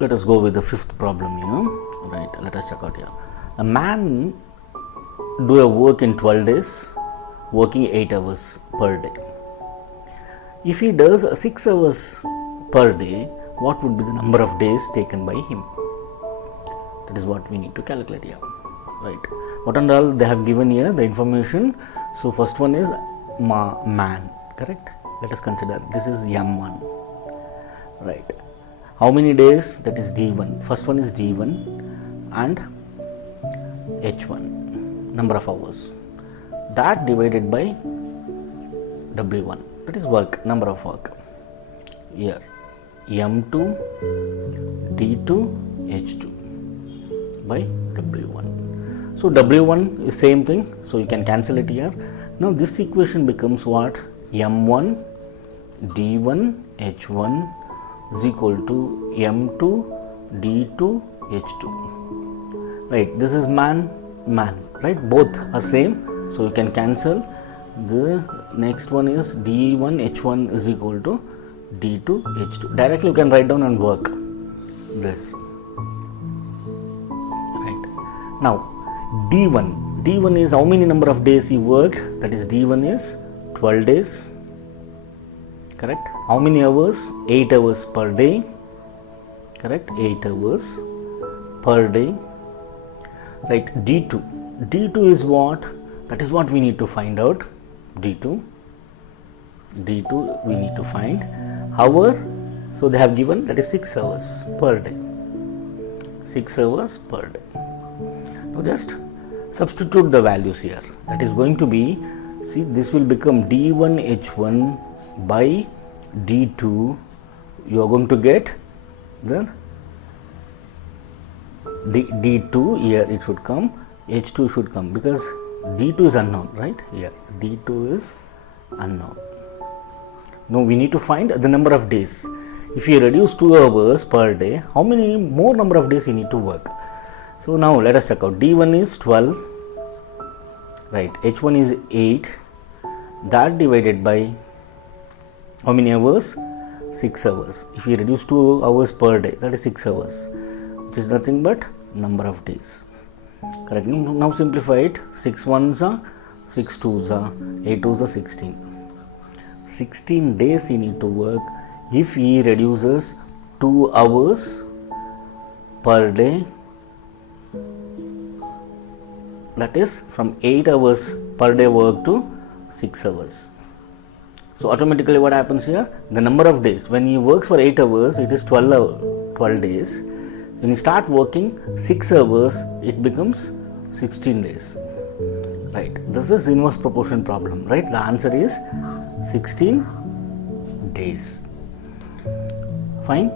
let us go with the fifth problem here. Right, let us check out here. A man do a work in 12 days, working 8 hours per day. If he does 6 hours per day, what would be the number of days taken by him? That is what we need to calculate here. Right, what and all they have given here, the information. So first one is man, correct? Let us consider this is M1. Right, how many days? That is D1. First one is D1 and H1, number of hours, that divided by W1, that is work, number of work. Here M2 D2 H2 by W1. So W1 is same thing, so you can cancel it here. Now this equation becomes what? M1 D1 H1 is equal to M2 D2 H2. Right, this is man, right, both are same, so you can cancel. The next one is D1 H1 is equal to D2 H2. Directly you can write down and work this. Right, now D1 is how many number of days he worked, that is D1 is 12 days, correct? How many hours? 8 hours per day, correct? 8 hours per day. Right, D2 is what? That is what we need to find out. D2 we need to find hour. So they have given that is 6 hours per day, 6 hours per day. Now just substitute the values here. That is going to be, see, this will become D1 H1 by D2. You are going to get the D2 here, it should come, H2 should come, because D2 is unknown, right? Here D2 is unknown. Now we need to find the number of days. If you reduce 2 hours per day, how many more number of days you need to work? So now let us check out. D1 is 12, right? H1 is 8, that divided by how many hours? 6 hours. If you reduce 2 hours per day, that is 6 hours, which is nothing but number of days, correct? Now simplify it. 6 ones are 6 twos are 8 twos are 16 days he need to work if he reduces 2 hours per day, that is from 8 hours per day work to 6 hours. So automatically what happens here, the number of days when he works for 8 hours, it is 12 days. When you start working 6 hours, it becomes 16 days. Right, this is inverse proportion problem, right? The answer is 16 days. Fine.